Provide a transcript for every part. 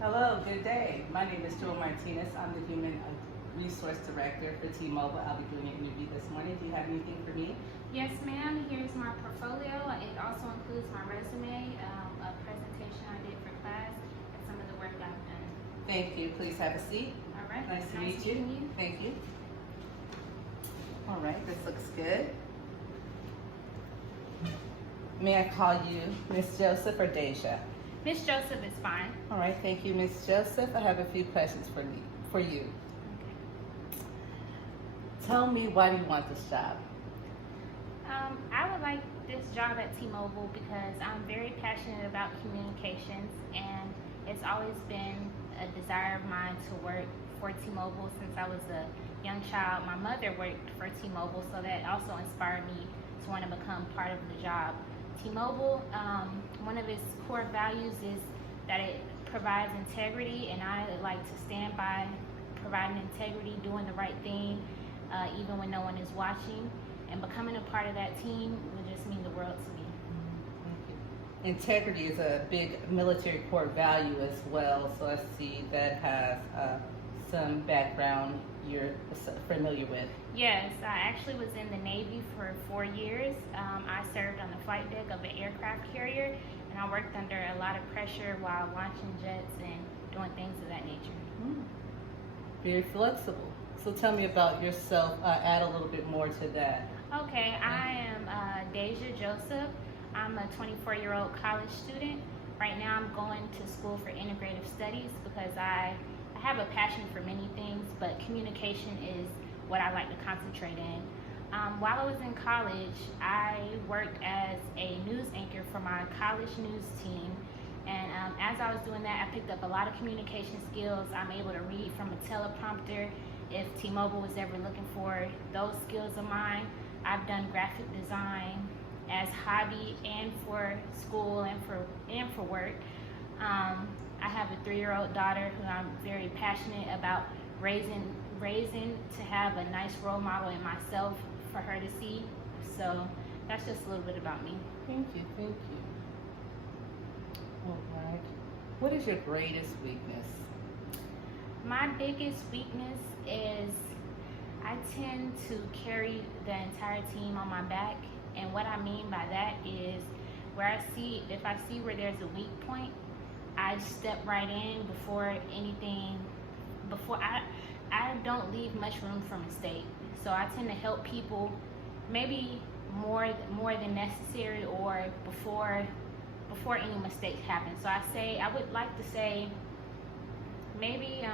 Hello, good day. My name is Joel Martinez. I'm the Human Resource Director for T-Mobile. I'll be doing an interview this morning. Do you have anything for me? Yes, ma'am. Here's my portfolio. It also includes my resume, a presentation I did for class, and some of the work I've done. Thank you. Please have a seat. All right. Nice to meet meeting you. Thank you. All right, this looks good. May I call you Miss Joseph or Deja? Miss Joseph is fine. All right, thank you, Miss Joseph. I have a few questions for you. Okay. Tell me, why do you want this job? I would like this job at T-Mobile because I'm very passionate about communications, and it's always been a desire of mine to work for T-Mobile since I was a young child. My mother worked for T-Mobile, so that also inspired me to want to become part of the job. T-Mobile, one of its core values is that it provides integrity, and I like to stand by providing integrity, doing the right thing, even when no one is watching. And becoming a part of that team would just mean the world to me. Thank you. Integrity is a big military core value as well, so I see that has some background you're familiar with. Yes, I actually was in the Navy for 4 years. I served on the flight deck of an aircraft carrier, and I worked under a lot of pressure while launching jets and doing things of that nature. Very flexible. So tell me about yourself. Add a little bit more to that. Okay, I am Deja Joseph. I'm a 24-year-old college student. Right now I'm going to school for integrative studies because I have a passion for many things, but communication is what I like to concentrate in. While I was in college, I worked as a news anchor for my college news team. And as I was doing that, I picked up a lot of communication skills. I'm able to read from a teleprompter if T-Mobile was ever looking for those skills of mine. I've done graphic design as hobby and for school and for work. I have a 3-year-old daughter who I'm very passionate about raising to have a nice role model in myself for her to see. So that's just a little bit about me. Thank you, thank you. All right. What is your greatest weakness? My biggest weakness is I tend to carry the entire team on my back. And what I mean by that is if I see where there's a weak point, I step right in I don't leave much room for mistake. So I tend to help people maybe more than necessary or before any mistakes happen. So I would like to say maybe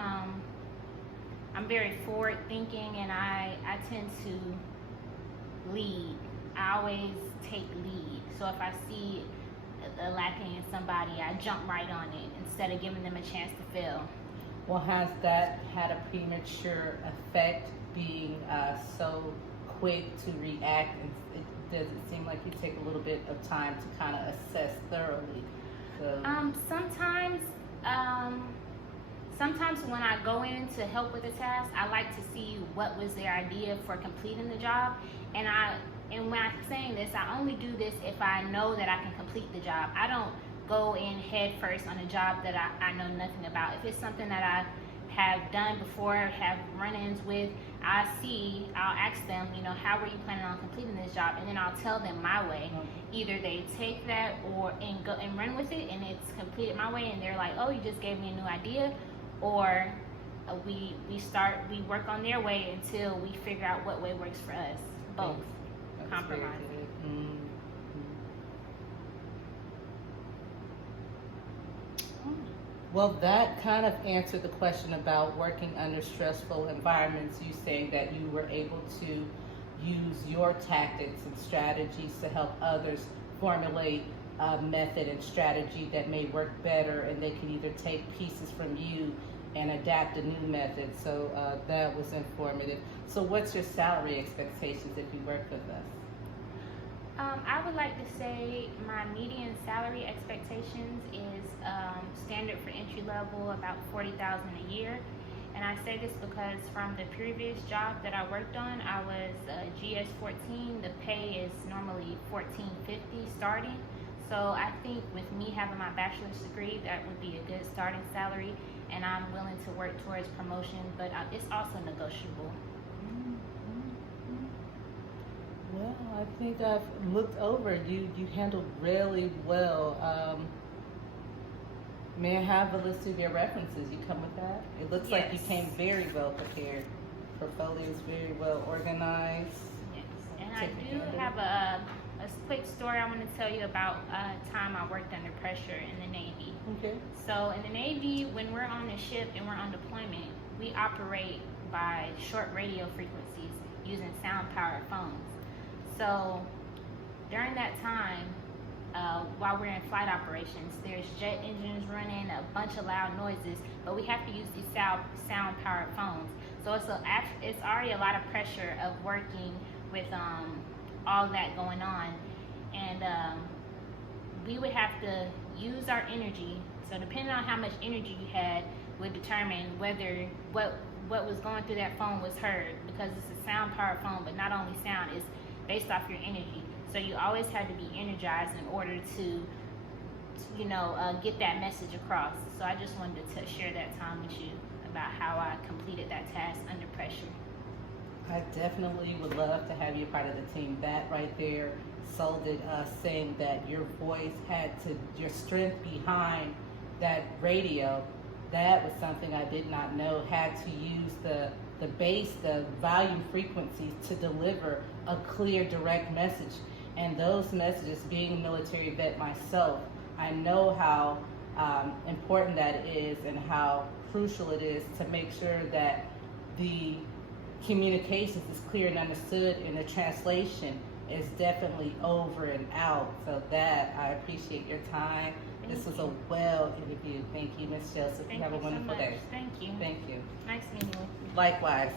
I'm very forward thinking, and I tend to lead. I always take lead. So if I see a lacking in somebody, I jump right on it instead of giving them a chance to fail. Well, has that had a premature effect, being so quick to react? Does it seem like you take a little bit of time to kind of assess thoroughly? So. Sometimes when I go in to help with a task, I like to see what was their idea for completing the job. And when I'm saying this, I only do this if I know that I can complete the job. I don't go in head first on a job that I know nothing about. If it's something that I have done before, have run-ins with, I'll ask them, how were you planning on completing this job? And then I'll tell them my way. Either they take that and go and run with it, and it's completed my way, and they're like, oh, you just gave me a new idea, or we work on their way until we figure out what way works for us. Both. Compromise. Well, that kind of answered the question about working under stressful environments. You saying that you were able to use your tactics and strategies to help others formulate a method and strategy that may work better, and they can either take pieces from you and adapt a new method. So that was informative. So what's your salary expectations if you work with us? I would like to say my median salary expectations is standard for entry level, about $40,000 a year. And I say this because from the previous job that I worked on, I was GS 14. The pay is normally $14.50 starting. So I think with me having my bachelor's degree, that would be a good starting salary, and I'm willing to work towards promotion, but it's also negotiable. Well, I think I've looked over. You handled really well. May I have a list of your references? You come with that? It looks like you Yes. came very well prepared. Portfolio is very well organized. Yes, and I Take do it. have a quick story I want to tell you about a time I worked under pressure in the Navy. Okay. So in the Navy, when we're on a ship and we're on deployment, we operate by short radio frequencies using sound-powered phones. So during that time, while we're in flight operations, there's jet engines running, a bunch of loud noises, but we have to use these sound-powered phones. So it's already a lot of pressure of working with all that going on, and we would have to use our energy. So depending on how much energy you had would determine whether what was going through that phone was heard, because it's a sound-powered phone, but not only sound, it's based off your energy. So you always had to be energized in order to get that message across. So I just wanted to share that time with you about how I completed that task under pressure. I definitely would love to have you part of the team. That right there sold it, saying that your voice your strength behind that radio, that was something I did not know, had to use the bass, the volume frequencies to deliver a clear, direct message. And those messages, being a military vet myself, I know how important that is and how crucial it is to make sure that the communications is clear and understood, and the translation is definitely over and out. So that, I appreciate your time. This was a well interview. Thank you, Ms. Joseph. Thank Have a you so wonderful much. day. Thank you. Thank you. Nice meeting with you. Likewise.